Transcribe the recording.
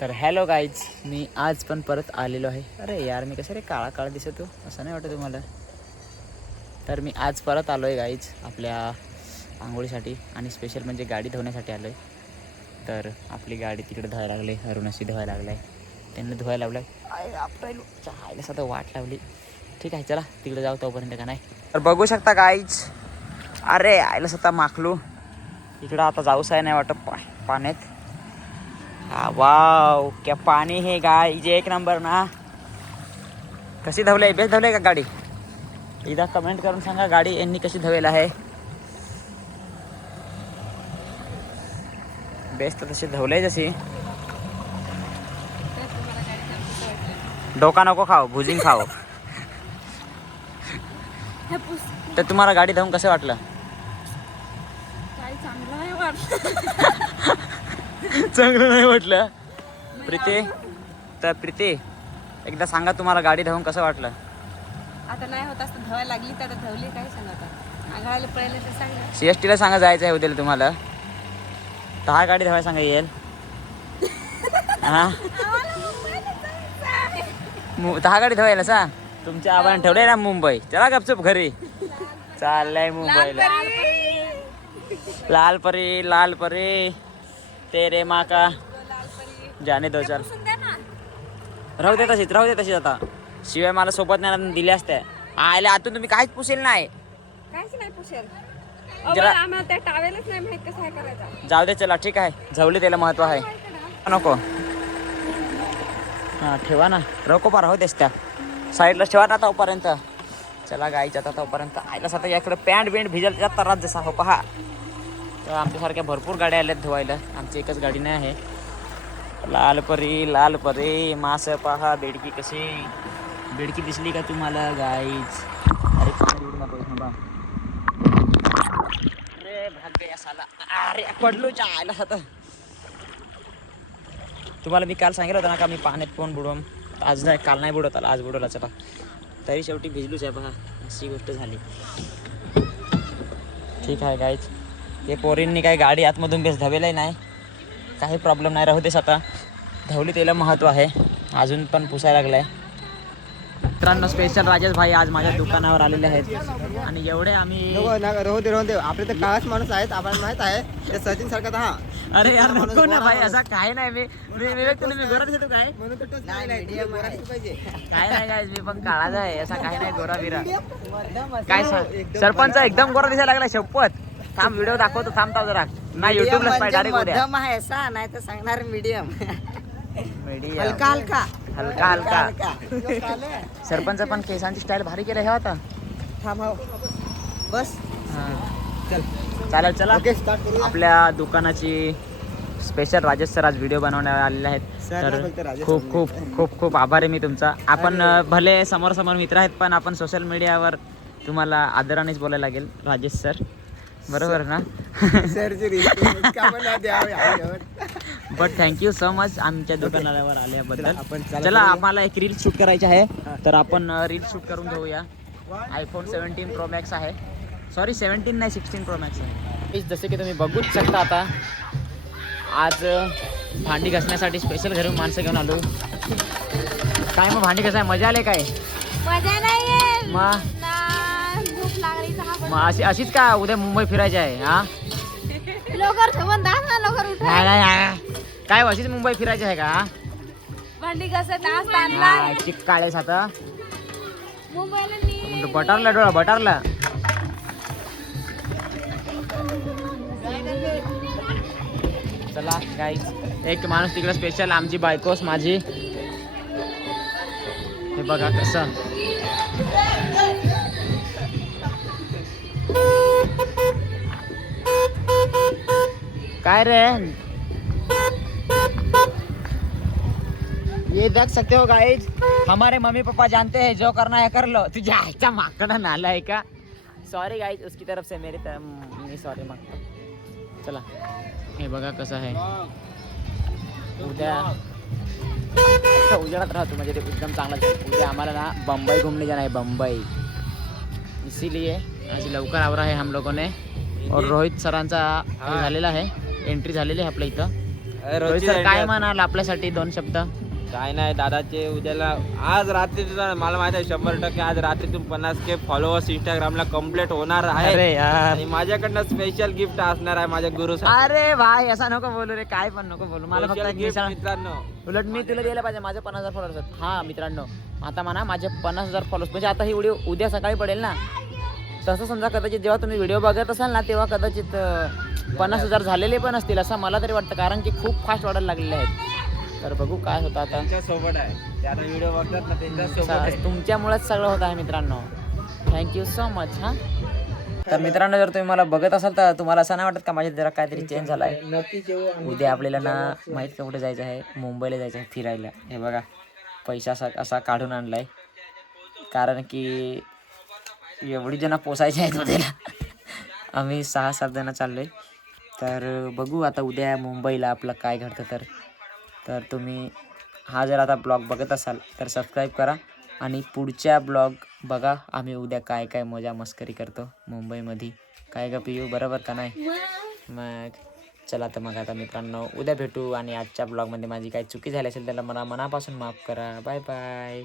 तर hello guys, मी आज पण परत आलेलो आहे. अरे यार, मी कसं रे काळा काळा दिसतो, असं नाही वाटत तुम्हाला? तर मी आज परत आलो आहे गाईज आपल्या आंघोळीसाठी आणि स्पेशल म्हणजे गाडी धुण्यासाठी आलो आहे. तर आपली गाडी तिकडे धुवायला लागली, अरुणाशी धुवायला लागला आहे, त्यांनी धुवायला लावलं आहे. आपल्याला चायला सध्या वाट लावली. ठीक आहे, चला तिकडे जाऊ तोपर्यंत का नाही. तर बघू शकता गाईज, अरे आयला स्वतः माखलू इकडं आता जाऊच आहे नाही वाटत पाण्यात. हा वाव, क्या पाणी है गाईज, एक नंबर ना. कशी धवले, बेस्ट धवले का गाडी? एकदा कमेंट करून सांगा गाडी यांनी कशी धवेल आहे. बेस्ट तशी धवले जशी. डोका नको खाओ, भुजिंग खाओ. तर तुम्हाला गाडी धवून कसं वाटलं? चांगलं नाही वाटलं प्रीती? तर प्रीती, एकदा सांगा तुम्हाला गाडी धुवून कसं वाटलं? आता नाही होत असतं, धवायला लागली तर धवली, काय सांगता आघायला पहिले तर सांगा. CSTला सांगा जायचं आहे उद्याला तुम्हाला. तर हा गाडी धवायला सांगा येईल. हा दहा गाडी धवायला सांग. तुमच्या आबाने ठेवले ना मुंबई, चला गपचूप घरी. चाललंय मुंबईला. लाल परी लाल परी तेरे माँ का जाने दो. चल राहू दे तशीच, राहू दे तशीच. आता शिवाय मला सोबत नाही दिल्या असत्या. आयला आतून तुम्ही काहीच पुसेल नाही. काहीच नाही पुशेल. जरा आम्हाला त्या टावेलच नाही माहित कसं आहे करायचं. जाऊ दे, चला ठीक आहे. झवली त्याला महत्व आहे. नको हां ठेवा ना, रको राहू देस त्या साईडला ठेवा ना तोपर्यंत. चला गाईच आता तोपर्यंत. आयला स्वतः याकडे पॅन्ट बिंट भिजल त्याच्यात त्रास जसा हो पहा. तर आमच्यासारख्या भरपूर गाड्या आल्यात धुवायला, आमची एकच गाडी नाही आहे. लाल परी मास पहा, बेडकी कशी. बेडकी दिसली का तुम्हाला गाईच? अरे अरे भाग गया साला. अरे पडलो चायला आता. तुम्हाला मी काल सांगितलं होतं ना का मी पाण्यात कोण बुडवम. आज नाही, काल नाही बुडवत आला, आज बुडवला. चला तरी शेवटी भिजलूच आहे पहा, अशी गोष्ट झाली. ठीक आहे गाईच, हे पोरींनी काही गाडी आतमधून बेस धवेलाही नाही, काही प्रॉब्लेम नाही. राहू देस आता, धवली त्याला महत्त्व आहे. अजून पण पुसायला लागलं आहे. मित्रांनो, स्पेशल राजेश भाई आज माझ्या दुकानावर आलेले आहेत आणि एवढे आम्ही. राहू दे आपले तर काळाच माणूस आहेत, आपल्याला माहित आहे ते सचिन सारखा. हा अरे यार नको ना भाई, असा काय नाही. मी गोरा दिसतो काय? काय नाही काय, मी पण काळाच आहे, असा काही नाही गोरा बिरा. काय सरपंच एकदम गोरा दिसायला लागला, शपथ. थांब व्हिडिओ दाखवतो, थांबता जरा ना. युट्यूबला डायरेक्ट उद्या. मध्यम आहे असा, नाही तर सांगणार मीडियम. मीडियम हलका हलका हलका हलका. सरपंच पण केसांची स्टाईल भारी केलं हे आता. थांब बस. चल चालेल, चला ओके स्टार्ट करूया. आपल्या दुकानाची स्पेशल राजेश सर आज व्हिडिओ बनवण्यात आलेले आहेत. तर खूप खूप खूप खूप आभार आहे मी तुमचा. आपण भले समोर मित्र आहेत, पण आपण सोशल मीडियावर तुम्हाला आदरानेच बोलायला लागेल राजेश सर, बरोबर ना? बट थँक्यू सो मच आमच्या दुकानावर आल्याबद्दल. चला आम्हाला एक रील शूट करायची आहे, तर आपण रील शूट करून घेऊया. iPhone 17 Pro Max आहे. सॉरी 17 नाही, 16 Pro Max आहे. जसे की तुम्ही बघूच शकता आता, आज भांडी घासण्यासाठी स्पेशल घरून माणसं घेऊन आलो. काय मग भांडी घासाय मजा आले काय? मजा नाही मग अशीच का उद्या मुंबई फिरायची आहे? हा लवकर ठेवून दा ना, लवकर उठा. नाही काय अशीच मुंबई फिरायची आहे का? भांडी घासत आणला चिक काळेस आता मुंबईला बटारला डोळा बटारला. चला गाईज, एक माणूस तिकडे स्पेशल, आमची बायकोस माझी. हे बघा कसं. काय रे, ये देख सकते हो गाइज, हमारे मम्मी पापा जानते हैं, जो करना है कर लो. तुझ्या आईचा माकडा नाला आहे का? सॉरी गाइज, उसकी तरफ से मेरी तरफ मी सॉरी मागतो. चला हे बघा कसं आहे. उद्या उजेडात राहतो म्हणजे ते एकदम चांगलं. उद्या आम्हाला ना बम्बई घूमने जाना है, बम्बई. इसीलिए आज लवकर आवरा है हम लोगों ने. और रोहित सरांचा झालेला आहे, एंट्री झालेली आहे आपल्या इथं. रोहित सर काय म्हणाल आपल्यासाठी 2 शब्द? काय नाही दादाचे उद्याला आज रात्री मला माहित आहे 100% आज रात्रीतून 50K फॉलोअर्स इंस्टाग्रामला कम्प्लीट होणार आहे अरे यार, आणि माझ्याकडनं स्पेशल गिफ्ट असणार आहे माझ्या गुरु अरे भाई असं नको बोलू रे, काय पण नको बोलू. मला फक्त एक गिफ्ट मिसळ- मित्रांनो. उलट मी तुला द्यायला पाहिजे. माझे 50,000 फॉलोअर्स आहेत. हा मित्रांनो, आता म्हणा माझे 50,000 फॉलोअर्स, म्हणजे आता ही व्हिडिओ उद्या सकाळी पडेल ना, तसं समजा कदाचित जेव्हा तुम्ही व्हिडिओ बघत असाल ना तेव्हा कदाचित 50,000 झालेले पण असतील असं मला तरी वाटतं, कारण की खूप फास्ट वाढायला लागलेले आहेत. तर बघू काय होतं आता. त्यांच्या सोबत आहे ते आता व्हिडिओ बघतात ना त्यांच्या सोबत आहे. तुमच्यामुळेच सगळं होत आहे मित्रांनो. Thank you so much. हां, तर मित्रांनो जर तुम्ही मला बघत असाल तर तुम्हाला असं नाही वाटत का माझ्या जरा काहीतरी चेंज झाला आहे. उद्या आपल्याला ना माहीत का कुठे जायचं आहे, मुंबईला जायचं आहे फिरायला. हे बघा पैसा असा काढून आणला आहे, कारण की एवढी जण पोसायचे आहेत उद्याला. आम्ही 6-7 जण चाललो आहे. तर बघू आता उद्या मुंबईला आपलं काय घडतं. तर तुम्ही हा जर आता ब्लॉग बघत असाल तर सबस्क्राईब करा आणि पुढच्या ब्लॉग बघा. आम्ही उद्या काय काय मजा मस्करी करतो मुंबईमध्ये. काय का पिऊ, बरोबर का नाही? मग चला तर मग आता मित्रांनो उद्या भेटू. आणि आजच्या ब्लॉगमध्ये माझी काही चुकी झाली असेल त्याला मला मनापासून माफ करा. Bye bye.